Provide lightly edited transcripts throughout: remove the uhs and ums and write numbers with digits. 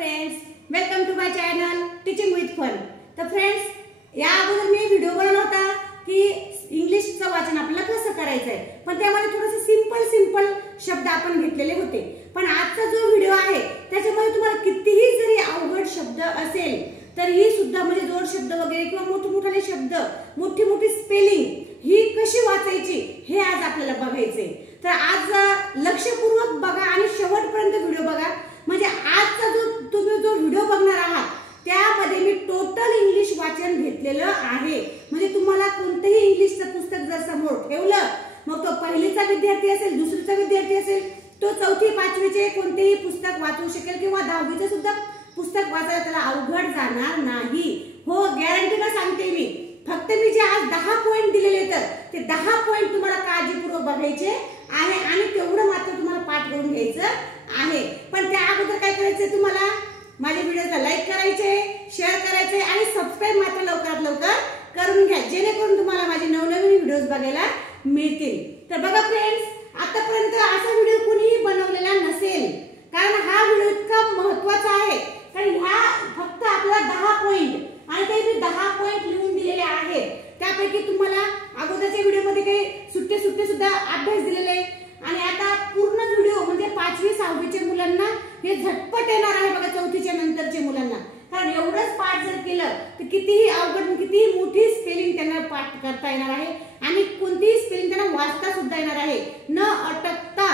Friends, welcome to my channel teaching with fun. तर friends, या अगोदर मी व्हिडिओ बनवला होता की इंग्लिशचं वाचन आपल्याला कसं करायचंय, पण त्यामध्ये थोडेसे सिंपल शब्द आपण घेतलेले होते। पण आजचा जो व्हिडिओ आहे त्याच्यामध्ये तुम्हाला कितीही जरी अवघड शब्द असेल तरीही सुद्धा म्हणजे जोड शब्द वगैरे किंवा मोठमोठाले शब्द, मोठी स्पेलिंग ही कशी वाचायची हे आज आपल्याला बघायचंय। तर आज लक्षपूर्वक बघा आणि शेवटपर्यंत व्हिडिओ बघा, म्हणजे आजचा तुम्ही जो व्हिडिओ बघणार आहात त्यामध्ये मी टोटल इंग्लिश वाचन घेतलेलं आहे। म्हणजे तुम्हाला कोणतेही इंग्लिशचं पुस्तक जर समोर ठेवलं, मग तो पहिलीचा विद्यार्थी असेल, दुसरीचा विद्यार्थी असेल, तो चौथी पाचवीचे कोणतेही पुस्तक वाचू शकेल किंवा 10वीचे सुद्धा पुस्तक वाचायला त्याला अवघड जाणार नाही। हो, गॅरंटीला सांगते मी। फक्त मी जे आज 10 पॉइंट दिलेले तर ते 10 पॉइंट तुम्हाला काळजीपूर्वक बघायचे आहे आणि तेवढं मात्र तुम्हाला पाठ करून घ्यायचं आहे। पण त्या अगोदर काय करायचंय, तुम्हाला माझ्या व्हिडिओला लाईक करायचे, शेअर करायचे आणि सबस्क्राइब मात्र लवकरात लवकर करून घ्या, जेणेकरून तुम्हाला माझे नवनवीन व्हिडिओज बघायला मिळतील। तर बघा फ्रेंड्स, आतापर्यंत असा व्हिडिओ कोणीही बनवलेला नसेल, कारण हा व्हिडिओ इतका महत्त्वाचा आहे। कारण ह्या फक्त आपला 10 पॉइंट आणि ते मी 10 पॉइंट लिहून दिलेले आहेत। त्यापैकी तुम्हाला अगोदरच्या व्हिडिओमध्ये काही सुट्टे सुद्धा अभ्यास दिलेले आणि आता पूर्ण व्हिडिओ म्हणजे 5वी 6वीच्या मुलांना हे झटपट येणार आहे बघा, 4थीच्या नंतरच्या मुलांना। कारण एवढंच पाठ जर केलं तर कितीही अवघड, कितीही मोठी स्पेलिंग त्यांना पाठ करता येणार आहे आणि कोणतीही स्पेलिंग त्यांना वाचता सुद्धा येणार आहे, न अटकता।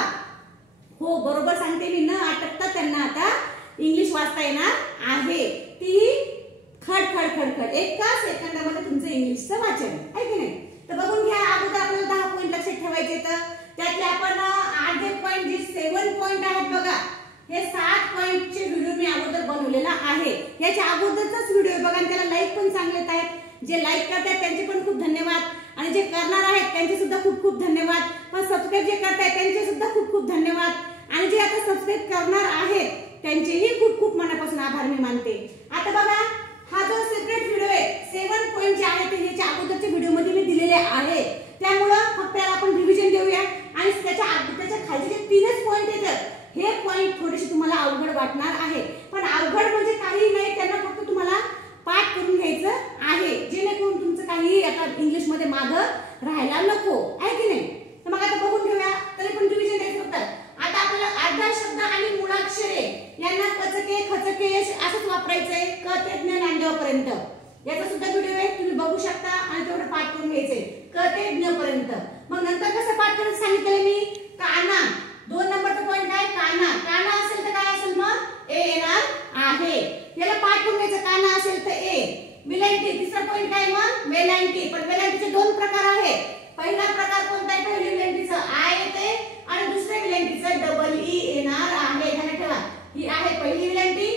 हो, बरोबर सांगते मी, न अटकता त्यांना आता इंग्लिश वाचता येणार आहे। ती खड एका सेकंदामध्ये तुमचं इंग्लिशचं वाचन आहे की नाही। तर बघून घ्या, अगोदर आपल्याला 10 पॉइंट लक्षात ठेवायचे। तर त्यातले आपण 8 पॉइंट जे 7 पॉइंट आहेत बघा, हे 7 पॉइंटचे व्हिडिओ मी अगोदर बनवलेला आहे। याच्या अगोदरचाच व्हिडिओ बघा आणि त्याला लाईक पण चांगलेत आहेत। जे लाईक करतात त्यांचे पण खूप धन्यवाद आणि जे करणार आहेत त्यांचे सुद्धा खूप धन्यवाद। पण सबस्क्राइब जे करतायत त्यांचे सुद्धा खूप धन्यवाद आणि जे आता सबस्क्राइब करणार आहेत त्यांचेही खूप मनापासून आभार मी मानते। आता बघा, हा जो सेपरेट व्हिडिओ आहे, 7 पॉइंट जे आहेत ते ह्याच्या अगोदरच्या व्हिडिओ मध्ये मी दिलेले आहे। त्यामुळे फक्त याला आपण रिव्हिजन देऊया आणि त्याच्या खालचे जे 3च पॉइंट आहेत हे पॉइंट थोडेसे तुम्हाला अवघड वाटणार आहे। पण अवघड म्हणजे काही नाही, त्यांना फक्त तुम्हाला पाठ करून घ्यायचं आहे, जेणेकरून तुमचं काही आता इंग्लिश मध्ये मागं राहायला नको, आहे की नाही। तर मग आता बघून घेऊया, तरी पण रिव्हिजन द्यायचं फक्त। आता आपल्याला अर्धा शब्द आणि मूळाक्षरे यांना कचके खचके असंच वापरायचंय, क ते ज्ञ नांदेवापर्यंत। याचा सुद्धा व्हिडिओ आहे, तुम्ही बघू शकता आणि तेवढं पाठ करून घ्यायचंय क ते ज्ञ पर्यंत। मग नंतर कसं पाठ करायचं सांगितलं मी, काना। 2 नंबरचा पॉइंट आहे काना। काना असेल तर काय असेल, मग ए येणार आहे। याला पाठ करून घ्यायचं, काना असेल तर ए। वेलांटी, तिसरा पॉइंट काय, मग वेलांटी। पण वेलांटीचे 2 प्रकार आहेत। पहिला प्रकार कोणता आहे, पहिल्या वेलांटीचा आय येते आणि दुसऱ्या वेलांटीचा डबल ई येणार आहे। ध्यानात ठेवा, ही आहे पहिली वेलांटी,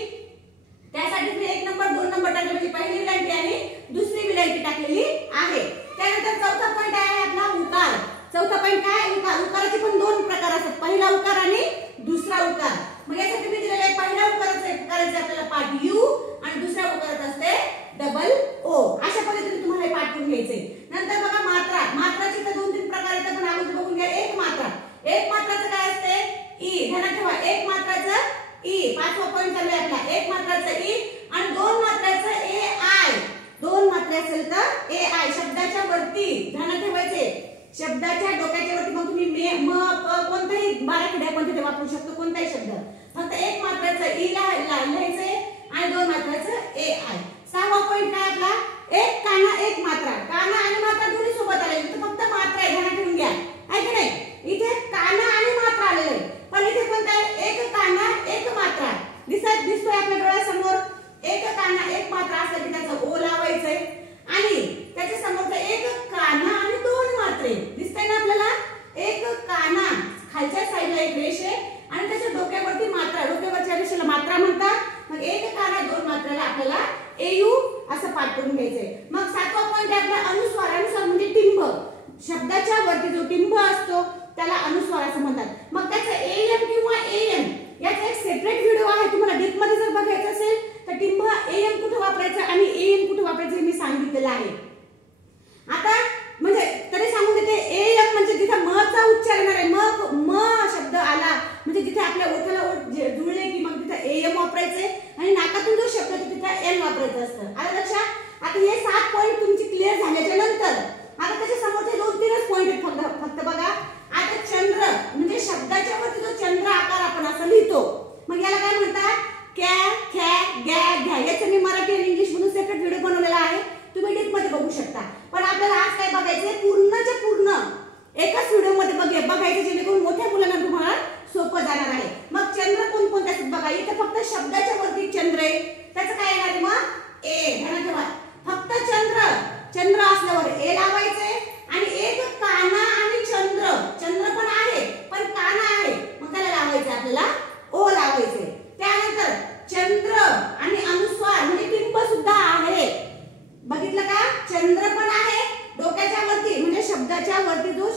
त्यासाठी मी 1 नंबर 2 नंबर टाकले, म्हणजे पहिली वेलांटी आणि दुसरी वेलांटी टाकलेली आहे। त्यानंतर चौथा पॉइंट आहे आपला उकार। चौथा पॉइंट काय, उकार। उकाराचे पण 2 प्रकार असतात, पहिला उकार आणि दुसरा उकार। मग यासाठी मी दिलेले आहे, पहिल्या उकाराचे करायचे आपल्याला पाठ यू आणि दुसऱ्या उकारात असते डबल ओ। अशा पद्धतीने तुम्हाला हे पाठ करून घ्यायचे। नंतर बघा मात्रा। मात्राचे तर 2-3 प्रकार आहेत, पण अगोदर बघून घ्या एक मात्रा। एक मात्राचं काय असते, ई। ध्यानात ठेवा, एक मात्राचं ई। 5वा पॉइंट चालू आहे आपला, एक मात्राचं ई आणि 2 मात्राचं ए आय। 2 मात्रा असेल तर ए आय, शब्दाच्या वरती। ध्यानात ठेवायचे, शब्दाच्या डोक्याच्या वरती। मग तुम्ही म प कोणताही 12 खडे आपण तिथे वापरू शकतो, कोणताही शब्द। फक्त एक मात्राचं ई लिहायचंय आणि 2 मात्राचं ए आय। 6वा पॉइंट काय आपला, एक काना एक मात्रा। काना आणि मात्रा दोन्ही सोबत आले, इथे फक्त मात्रा आहे, ध्यानात ठेवून घ्या, आहे की नाही। इथे काना आणि मात्रा आलेले, पण इथे कोणता आहे, एक काना एक मात्रा। दिसतोय आपल्या डोळ्यासमोर, एक काना एक मात्रा असलं की त्याचं ओ लावायचंय आणि त्याच्या समोरचं एक काना आणि 2 मात्रे दिसतंय ना आपल्याला। एक काना, खालच्या साईडला एक रेष आहे आणि त्याच्या डोक्यावरती मात्रा, डोक्यावरच्या रेषेला मात्रा म्हणतात। मग एक काना 2 मात्रेला आपल्याला एयू असं पाठ करून घ्यायचंय। मग 7वा पॉइंट आहे आपला अनुस्वार। अनुस्वार म्हणजे टिंब। शब्दाच्या वरती जो टिंब असतो त्याला अनुस्वार असं म्हणतात। मग त्याचं एएम किंवा एएम याचा एक सेपरेट व्हिडिओ आहे, तुम्हाला डीप मध्ये जर बघायचं असेल तर टिंब एएम कुठे वापरायचं आणि एएम कुठे वापरायचं हे मी सांगितलेलं आहे। आता म्हणजे तरी सांगून देते, एएम म्हणजे जिथे म चा उच्चार येणार आहे, म शब्द आला म्हणजे जिथे आपल्या ओठाला ओठ जुळले की मग तिथे एएम वापरायचे आणि तिथं एन वापरायचं असतं. आता लक्षात. आता हे 7 पॉइंट तुमची क्लिअर झाल्याच्या नंतर आता त्याच्या समोरचे 2-3च पॉइंट आहेत फक्त बघा. आता चंद्र म्हणजे शब्दाच्या वरती जो चंद्र आकार आपण असं लिहितो, मग याला काय म्हणतात? कॅ, ख्या, गॅ, घ्या. याचं मी मराठी आणि इंग्लिश मधून सेपरेट व्हिडिओ बनवलेला आहे, तुम्ही डीप मध्ये बघू शकता. पण आपल्याला आज काय बघायचंय? पूर्णच्या पूर्ण एकाच व्हिडिओ मध्ये बघायचं, जेणेकरून मोठ्या मुलांना तुम्हाला सोपं जाणार आहे. मग चंद्र कोणकोणते असतात बघा. इथे फक्त शब्दाच्या वरती चंद्र आहे, त्याचं काय येणार आहे? मग ए. ध्यानात ठेवा, फक्त चंद्र असल्यावर ए लावायचे. आणि एक काना आणि चंद्र पण आहे पण काना आहे, मग त्याला लावायचं आपल्याला ओ लावायचे. त्यानंतर चंद्र आणि अनुस्वार म्हणजे टिंब सुद्धा आहे. बघितलं का? चंद्र पण आहे डोक्याच्या वरती, म्हणजे शब्दाच्या वरती जो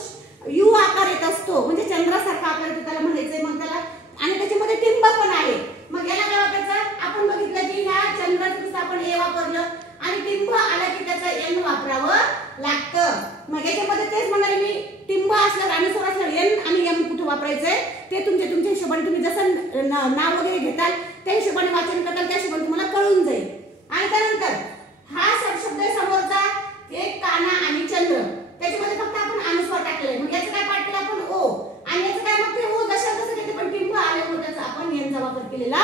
यू आकार येत असतो, म्हणजे चंद्रासारखा आकार येतो, त्याला म्हणायचंय. मग त्याला आणि त्याच्यामध्ये टिंब पण आहे. मग याला काय वापरायचं? आपण बघितलं की ह्या चंद्राचं आपण ए वापरलं आणि टिंब आला की त्याचं एन वापरावं लागतं. मग याच्यामध्ये तेच म्हणाले मी, टिंब असल्यावर अनुस्वार असल्यावर एन आणि एम कुठे वापरायचंय ते तुमच्या हिशोबाने, तुम्ही जसं नाव वगैरे घेताल त्या हिशोबाने वाचन करताल, त्या हिशोबाने तुम्हाला कळून जाईल. आणि त्यानंतर हा शब्द समोरचा एक काना आणि चंद्र, त्याच्यामध्ये फक्त आपण अनुस्वार टाकलेला आहे. मग याचं काय पाठ केलं आपण? ओ. आणि याचं काय? मग ते ओ जसं घेते, पण टिंब आल्यामुळे त्याचा आपण एनचा वापर केलेला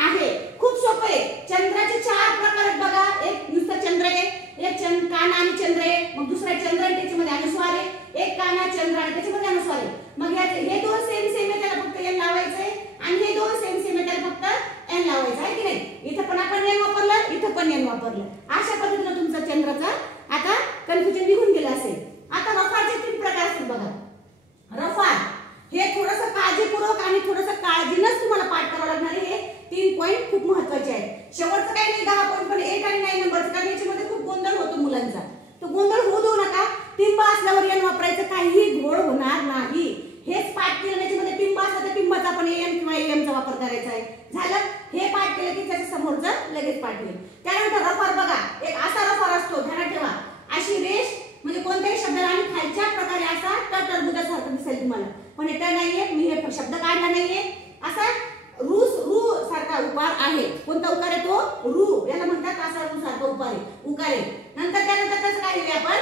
आहे. खूप सोपं आहे. चंद्राचे 4 प्रकार आहेत बघा. एक नुसतं चंद्र आहे, एक काना आणि चंद्र आहे, मग दुसरा चंद्र आणि त्याच्यामध्ये अनुस्वार आहे, एक काना चंद्र आणि त्याच्यामध्ये अनुस्वार आहे. मग हे 2 सेम आहे, त्याला फक्त एन लावायचंय. आणि हे 2 सेम आहे, त्याला फक्त एन लावायचं आहे की नाही. इथं पण आपण एन वापरलं, इथं पण एन वापरलं. अशा पद्धतीने तुमचा चंद्राचा आता कन्फ्युजन निघून गेलं असेल. आता रफारचे 3 प्रकार असतात बघा. रफार हे थोडंसं काळजीपूर्वक आणि थोडंसं काळजीनंच तुम्हाला पाठ करावं लागणार आहे. हे 3 पॉइंट खूप महत्त्वाचे आहेत. शेवटचं काही नाही 10 पॉइंट, पण 8 आणि 9 नंबरचं, कारण याच्यामध्ये खूप गोंधळ होतो मुलांचा. तो गोंधळ होऊ देऊ नका. टिंब असल्यावर एन वापरायचं, काहीही घोळ होणार नाही. हेच पाठ केलं, त्याच्यामध्ये टिंब असलं तर टिंबाचा आपण एन किंवा एमचा वापर करायचा आहे. झालं. हे पाठ केलं की त्याच्या समोरचं लगेच पाठ केलं. त्यानंतर रफार बघा, एक असा रफार असतो, ध्यानात ठेवा. अशी रेष म्हणजे कोणत्याही शब्दाला आणि खालच्या प्रकारे असा टर्बुजासारखं दिसेल तुम्हाला, पण हे नाहीये, मी हे शब्द काढला नाहीये. असा रू सारखा उकार आहे. कोणता उकार आहे तो? रू. याला म्हणतात असा रू सारखा उकार आहे, उकार आहे. नंतर त्यानंतर त्याचं काय लिहिले आपण?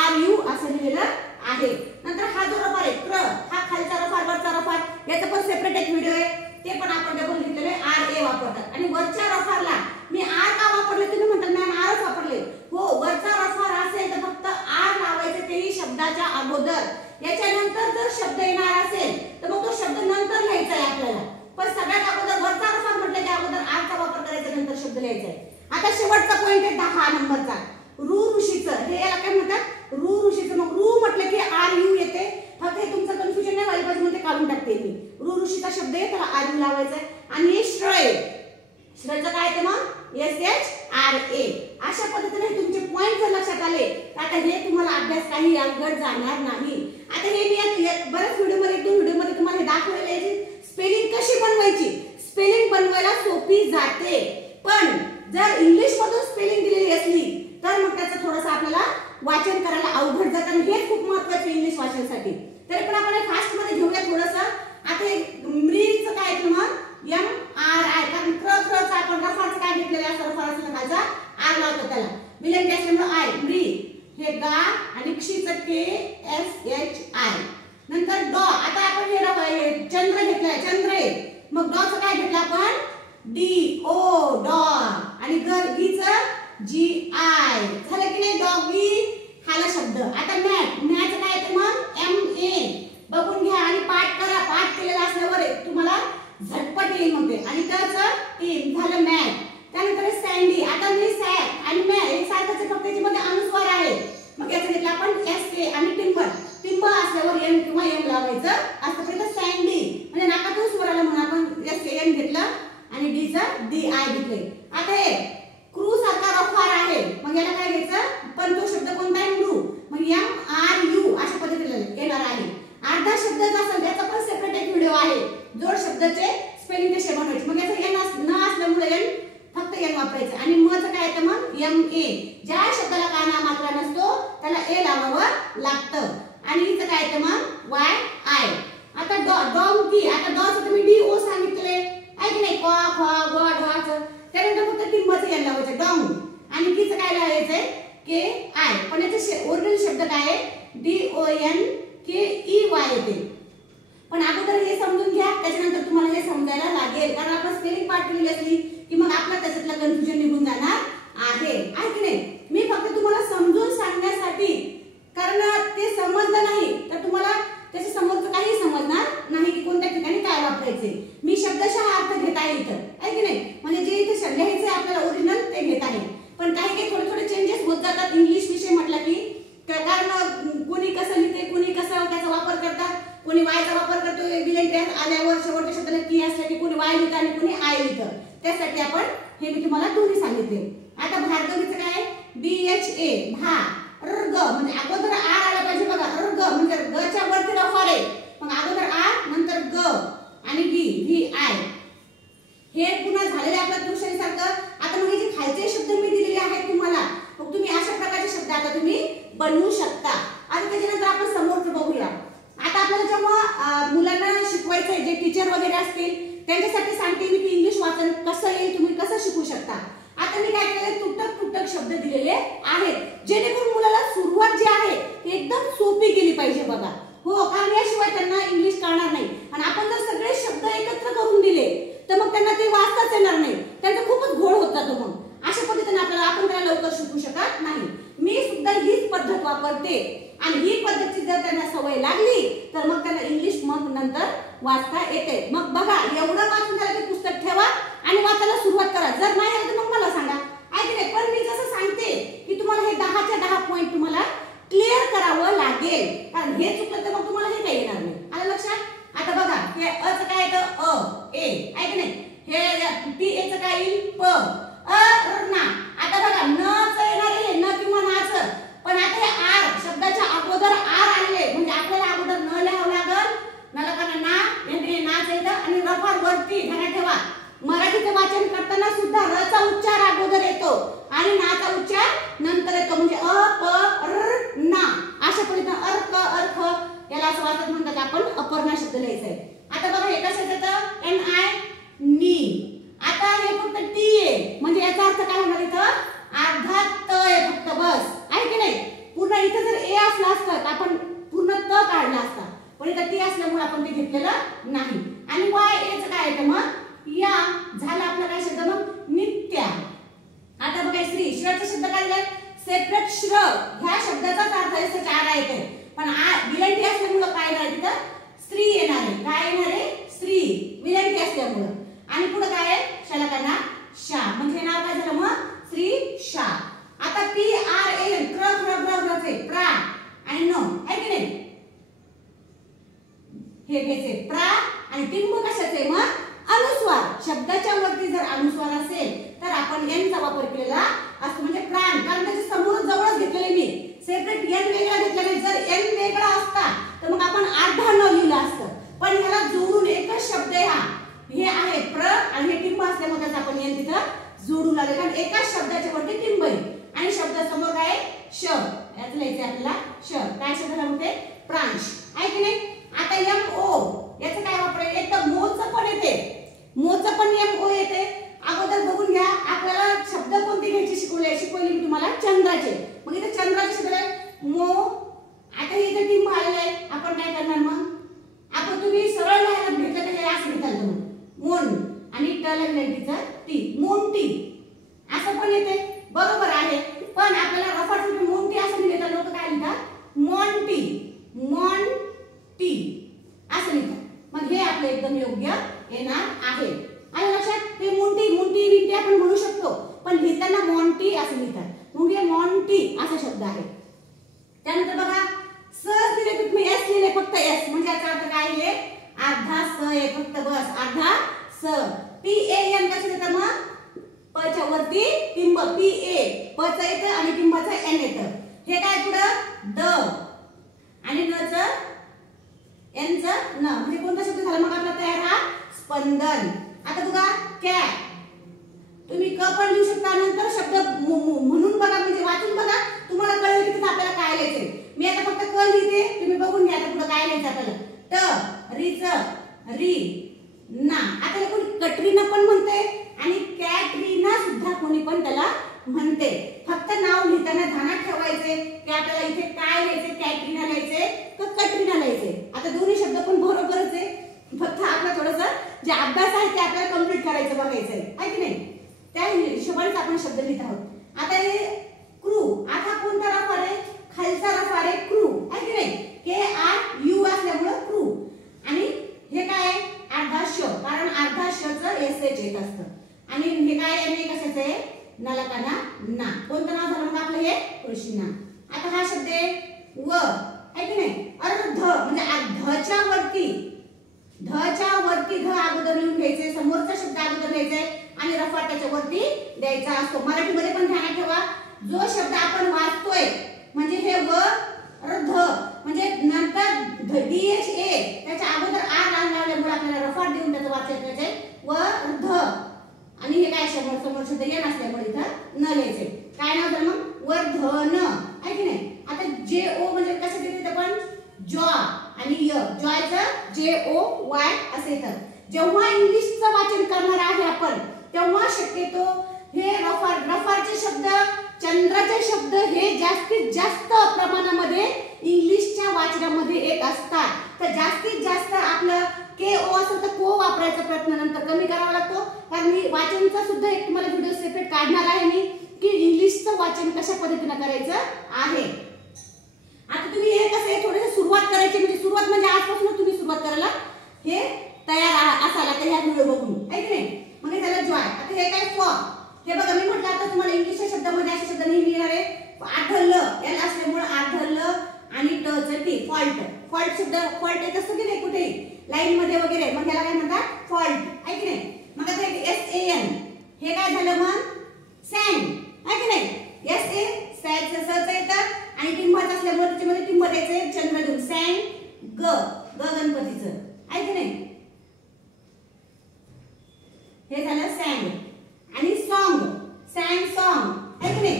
आर यू असं लिहिलेलं आहे. नंतर हा जो रफार आहे क्र, हा खालचा रफार वरचा रफार, याचा पण सेपरेट एक व्हिडिओ आहे, ते पण आपण डबल लिहिलेले आर ए वापरतात. आणि वरच्या रफारला मी आर का वापरले? तुम्ही म्हणतात मॅम आरच वापरले. हो, वरचा रफार असेल तर फक्त आर लावायचे, तेही शब्दाच्या अगोदर. याच्यानंतर जर शब्द येणार असेल तर मग तो शब्द नंतर लिहायचा आहे आपल्याला. पण सगळ्यात अगोदर वरचा रफार म्हटलं की अगोदर आरचा वापर करायचा, नंतर शब्द लिहायचा आहे. आता शेवटचा पॉइंट आहे 10 नंबरचा, रू ऋषीचं. हे याला काय म्हणतात? रू ऋषीचं. मग रू म्हटलं की आर यू येते. फक्त हे तुमचं कन्फ्युजन नाही व्हायला पाहिजे म्हणून ते काढून टाकते मी. रू ऋषीचा शब्द आहे, त्याला आर यू लावायचा आहे. आणि हे श्र आहे, श्रचं काय येते मग? SHRA. अशा पद्धतीने तुमचे पॉइंट जर लक्षात आले तर आता हे तुम्हाला अभ्यास काही अवघड जाणार नाही. आता हे मी बऱ्याच व्हिडिओमध्ये 1-2 व्हिडिओमध्ये तुम्हाला हे दाखवलेलं आहे स्पेलिंग कशी बनवायची. स्पेलिंग बनवायला सोपी जाते, पण जर इंग्लिश मधून स्पेलिंग दिलेली असली तर मग त्याचं थोडंसं आपल्याला वाचन करायला अवघड जातं. हे खूप महत्त्वाचं इंग्लिश वाचनासाठी. तरी पण आपण फास्ट मध्ये घेऊया थोडंसं. आता हे मृचं काय आहे मग? MRI. कारण क्रचं आपण रफारचं काय घेतलेलं असं रफार असलं खालचा आर लावतो त्याला. विलंब असल्यामुळे आय. मृ हे गा आणि क्षीचं KSHI. नंतर ड. आता आपण हे चंद्र घेतलाय, चंद्र आहे. मग डचं काय घेतलं आपण? DO डॉ. आणि गीचं GI. झालं की नाही? डॉगी हाला शब्द. आता मॅचं काय येतं मग? MA. बघून घ्या आणि पाठ करा. पाठ केलेला असल्यावर तुम्हाला झटपट येईल म्हणते. आणि त्याचं टीम झालं मॅट. त्यानंतर सँडी. आता मी सॅक आणि मॅ एक सारखंच, फक्त त्याच्यामध्ये अनुस्वार आहे. मग याचं घेतलं आपण SA. आणि टिंब असल्यावर एन किंवा एम लावायचं असं. पण सँडी म्हणजे नाकातून स्वराला म्हणून आपण SAN घेतलं आणि डीचं DI घेतले. आता हे क्रू सारखा रफार आहे, मग याला काय घ्यायचं? पण तो शब्द कोणता आहे? मृ. मग MRU अशा पद्धतीने येणार आहे. अर्धा शब्द असेल त्याचा पण सेपरेट एक व्हिडिओ आहे, जोड शब्दाचे स्पेलिंग कसे बनवायचे. मग याचं एन न असल्यामुळे एन फक्त एन वापरायचं. आणि मचं काय येतं मग? MA. ज्या शब्दाला काना मात्रा नसतो त्याला ए लावावं लागतं. आणि इथं काय येतं मग? YI. आता डॉंकी. आता डॉचं तुम्ही DO सांगितले आहे की नाही? क ख ग ढ. त्यानंतर फक्त टिंबचं एन लावायचं डाऊन, आणि कीचं काय लावायचंय के आय, पण याचे ओरिजिनल शब्द काय आहे DONKEY येते. पण अगोदर हे समजून घ्या, त्याच्यानंतर तुम्हाला हे समजायला लागेल, कारण आपण स्पेलिंग पार्ट केलेली असली की मग आपला त्याच्यातलं कन्फ्युजन निघून जाणार आहे की नाही. मी फक्त तुम्हाला समजून सांगण्यासाठी, कारण ते समजलं नाही तर तुम्हाला त्याच्या समोरचं काही समजणार नाही की कोणत्या ठिकाणी काय वापरायचे. मी शब्दशः अर्थ घेत आहे इथं आहे की नाही, म्हणजे जे इथं लिहायचं आपल्याला ओरिजिनल ते घेत आहे. पण काही काही थोडे थोडे चेंजेस होत जातात इंग्लिश विषय म्हटलं की, कारण कोणी कसं लिहिते, कोणी कसं त्याचा वापर करतात, कोणी वायचा वापर करतो विलेंट आल्यावर शेवटच्या शब्दाला की असलं की कोणी वाय लिहितं आणि कोणी आय लिहितं. त्यासाठी आपण हे मी तुम्हाला दोन्ही सांगितले. आता भार्गवीचं काय BHA भा ग, म्हणजे अगोदर आर आला पाहिजे बघा, ग म्हणजे गच्या वरती रफार आहे, मग अगोदर आर नंतर ग आणि VI हे पुन्हा झालेले आपल्या दृश्याने सारखं. आता मग हे जे खालचे शब्द मी दिलेले आहेत तुम्हाला, मग तुम्ही अशा प्रकारचे शब्द आता तुम्ही बनवू शकता. आता त्याच्यानंतर आपण समोरचं बघूया. आता आपल्याला जेव्हा मुलांना शिकवायचंय, जे टीचर वगैरे असतील त्यांच्यासाठी सांगते मी की इंग्लिश वाचन कसं येईल, तुम्ही कसं शिकू शकता. आता मी काय केले तुटक तुटक शब्द दिलेले आहेत, जेणेकरून मुलाला सुरुवात जी आहे ती एकदम सोपी केली पाहिजे बघा. हो, कारण याशिवाय त्यांना इंग्लिश कळणार नाही. आणि आपण जर सगळे शब्द एकत्र करून दिले तर मग त्यांना ते वाचताच येणार नाही, त्यांचा खूपच घोळ होत जातो. मग अशा पद्धतीने आपण त्याला लवकर शिकू शकत नाही. मी सुद्धा हीच पद्धत वापरते, आणि ही पद्धतीची जर त्यांना सवय लागली तर मग त्यांना इंग्लिश मग नंतर वाचता येते. मग बघा, एवढं वाचून त्याला ते पुस्तक ठेवा आणि वाचायला सुरुवात करा. जर नाही आलं तर मग मला सांगा आहे की नाही. पण मी जसं सांगते की तुम्हाला हे 10च्या 10 पॉइंट तुम्हाला क्लिअर करावं लागेल, कारण हे चुकलं तर मग तुम्हाला हे काही येणार नाही. आलं लक्षात. आता बघा, हे अचं काय येतं ए आहे की नाही, हे PA चं काय येईल प ना. आता बघा नचं येणार आहे, न किंवा नाचं, पण आता हे आर शब्दाच्या अगोदर आर आले म्हणजे आपल्याला अगोदर न लिहावं लागल, नलकाना ना हे नाच येतं आणि रफार वरती ध्यानात ठेवा. मराठीचं वाचन करताना सुद्धा र चा उच्चार अगोदर येतो आणि ना चा उच्चार नंतर येतो, म्हणजे अ प र ना अशा पद्धतीने अर्थ याला असं वाचत म्हणतात आपण अपर्णा शब्द लिहायचा आहे. आता बघा हे कसं येतं NI नी. आता हे फक्त टी आहे, म्हणजे याचा अर्थ काय होणार, इथं अर्धा त आहे फक्त, बस आहे की नाही. पूर्ण इथं जर ए असला असतं तर आपण पूर्ण त काढला असता, पण इथं टी असल्यामुळे आपण ते घेतलेलं नाही. आणि वाय एचं काय येतं मग या, झाला आपला काय शब्द मग नित्या. आता बघा श्रीचा शब्द काय आहे सेपरेट श्र, ह्या शब्दाचा अर्थ आहे चार येते, पण विलंटी असल्यामुळे काय येणार तिथं स्त्री येणार आहे. काय येणार आहे स्त्री, विलंटी असल्यामुळे. आणि पुढे काय आहे शलकाना शा, म्हणजे हे नाव काय झालं मग श्री शा. आता PRAN चे प्रा आणि न आहे की नाही, हे घ्यायचे प्रा आणि टिंब कशाचे मग अनुस्वार. शब्दाच्या वरती जर अनुस्वार असेल तर आपण एन चा वापर केलेला असतो, म्हणजे प्राण, कारण त्याच्या समोर जवळच घेतलेले मी सेपरेट एन वेगळा घेतला नाही. जर एन वेगळा असता तर मग आपण अर्धा न लिहिलं असतं, पण ह्याला जोडून एकच शब्द आहे हा, हे आहे प्र आणि हे टिंब असल्यामुळे त्याचा आपण एन तिथं जोडून लागले, कारण एकाच शब्दाच्या वरती टिंब आहे आणि शब्दासमोर काय श, यात लिहायचं आपल्याला श. काय शब्दाला म्हणते प्रांश आहे की नाही. आता MO याचं काय वापरायचं, एक तर मोचं पण येते, मोचं पण MO येते. अगोदर बघून घ्या आपल्याला शब्द कोणते घ्यायचे शिकवली मी तुम्हाला चंद्राचे. मग इथे चंद्राचे शब्द आहे मो. आता इथे टिंब आलेलं आहे, आपण काय करणार मग, आपण तुम्ही सरळ लिहायला भेटलं तर हे असं लिहिताल तुम्ही मोन आणि ट लागलं टी, मोंटी असं पण येते, बरोबर आहे. पण आपल्याला रफाट मोंटी असं लिहितात लोक, काय लिहितात मोंटी, मोंटी असं लिहितात. मग हे आपलं एकदम योग्य येणार आहे. आणि लक्षात, ते मोंटी मोंटी विंटी आपण म्हणू शकतो, पण लिहिताना मोंटी असं लिहितात, मग हे मोंटी असा शब्द आहे. त्यानंतर बघा स दिले तुम्ही एस लिहिले, फक्त एस, म्हणजे याचा अर्थ काय आहे अर्धा स आहे फक्त, बस अर्धा स. PAN कसं येतं मग प च्या वरती टिंब PA, प चं येतं आणि टिंबाचं N येतं. हे काय पुढं द आणि न चं N चं न, म्हणजे कोणता शब्द झाला मग आपला तयार हा स्पंदन. आता बघा कॅट, तुम्ही क पण लिहू शकता, नंतर शब्द म्हणून बघा, म्हणजे वाचून बघा, तुम्हाला कळलं की तिथे आपल्याला काय लिहायचंय. मी आता फक्त क लिहिते, तुम्ही बघून घ्या आता पुढे काय लिहायचं आपल्याला. ट रीच री ना. आता कोणी कटरीना पण म्हणते आणि कॅटरीना सुद्धा कोणी पण बघायचं आहे की नाही, त्या हिशोबाने आपण शब्द लिहित आहोत। आता हे क्रू, आता कोणता रफार आहे, खालचा रफार आहे क्रू आहे की नाही, KRU असल्यामुळे क्रू। आणि हे काय आहे, अर्धा श, कारण अर्धा शचं SH येत असतं। आणि हे काय आहे, कशाचं आहे, नलकाना ना, कोणतं नाव झालं मग आपलं हे, कृष्णा। आता हा शब्द आहे व आहे की नाही, अर्ध म्हणजे धच्या वरती, धच्या वरती ध अगोदर लिहून घ्यायचे, समोरचा शब्द अगोदर घ्यायचा आहे आणि रफार त्याच्या वरती द्यायचा असतो। मराठीमध्ये पण ध्यानात ठेवा, जो शब्द आपण वाचतोय म्हणजे हे व ध म्हणजे नंतर DHA त्याच्या अगोदर आर लावल्यामुळे आपल्याला रफार देऊन त्याचं वाचायचं आहे व ध। आणि हे काय समोर शब्द येण असल्यामुळे इथं न लिहायचे, काय नाव झालं मग, वर्धन आहे की नाही। आता JO म्हणजे कसं देते आपण, जॉ आणि य, जॉयचं JOY असे येतं। जेव्हा इंग्लिशचं वाचन करणार आहे आपण तेव्हा शक्यतो हे रफारचे शब्द, चंद्राचे शब्द हे जास्तीत जास्त प्रमाणामध्ये इंग्लिशच्या वाचनामध्ये येत असतात। तर जास्तीत जास्त आपलं KO असेल तर को वापरायचा प्रयत्न नंतर कमी करावा लागतो, कारण मी वाचनचा सुद्धा एक तुम्हाला व्हिडिओ सेपरेट काढणार आहे मी, की इंग्लिशचं वाचन कशा पद्धतीने करायचं आहे। आता तुम्ही हे कसं आहे, थोडीशी सुरुवात करायची, म्हणजे सुरुवात म्हणजे आजपासून तुम्ही सुरुवात करायला हे तयार असायला तर ह्या व्हिडिओ बघून आहे की नाही। मग त्याला जॉय, आता हे काय फॉ, हे बघा मी म्हटलं आता तुम्हाला इंग्लिशच्या शब्दामध्ये असे शब्द नेहमी येणार आहे, आढळलं एल असल्यामुळे आढळलं आणि ट चं टी, फॉल्ट, फॉल्ट शब्द फॉल्ट येत असतो की नाही कुठेही लाईन मध्ये वगैरे, मग त्याला काय म्हणतात फॉल्ट आहे की नाही। मग आता SAN हे काय झालं मग, सॅन आहे की नाही, SA सॅचं सचं येतं आणि टिंबाचं असल्यामुळे त्याच्यामध्ये टिंब द्यायचं, चंद्र देऊन सॅन ग, गणपतीचं आहे की नाही, हे झालं सॅंग। आणि सॉन्ग, सॅंग सॉन्ग आहे की नाही,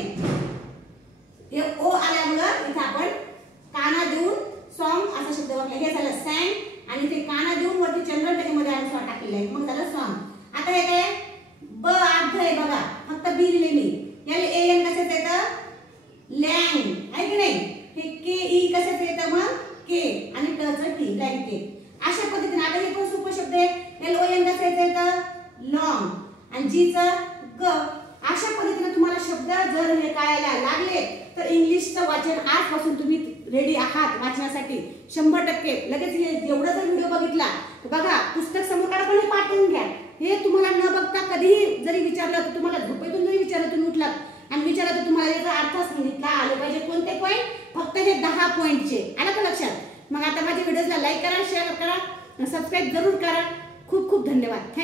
हे ओ आल्यामुळं इथं आपण काना देऊन सॉन्ग असा शब्द वापरला, हे झालं सॅंग आणि ते काना देऊन वरती चंद्र त्याच्यामध्ये अनुस्वार टाकलेला आहे, मग झालं सॉन्ग। आता हे काय ब अर्ध आहे बघा, फक्त बी लिहिले मी, याला AN कशाचं येतं, लँग आहे की नाही, हे KE कशाचं येतं मग, के आणि ट चं टी, ब्लँकेट। अशा पद्धतीने आता हे पण सोपं शब्द आहे, LON कशाचं येतं, लॉंग आणि जी चं ग। अशा पद्धतीने तुम्हाला शब्द जर हे कळायला लागले तर इंग्लिशचं वाचन आजपासून तुम्ही रेडी आहात वाचण्यासाठी 100%। लगेच हे एवढं जर व्हिडिओ बघितला तर बघा पुस्तक समोर काढा, पण हे पाठवून घ्या। हे तुम्हाला न बघता कधीही जरी विचारलं तर, तुम्हाला झोपेतून जरी विचारलं, तुम्ही उठलात आणि विचारलं तर तुम्हाला याचा अर्थ सांगितला आले पाहिजे, कोणते पॉईंट, फक्त हे 10 पॉईंटचे, आलं का लक्षात। मग आता माझ्या व्हिडिओला लाईक करा, शेअर करा, सबस्क्राईब जरूर करा। खूप खूप धन्यवाद, थँक्यू।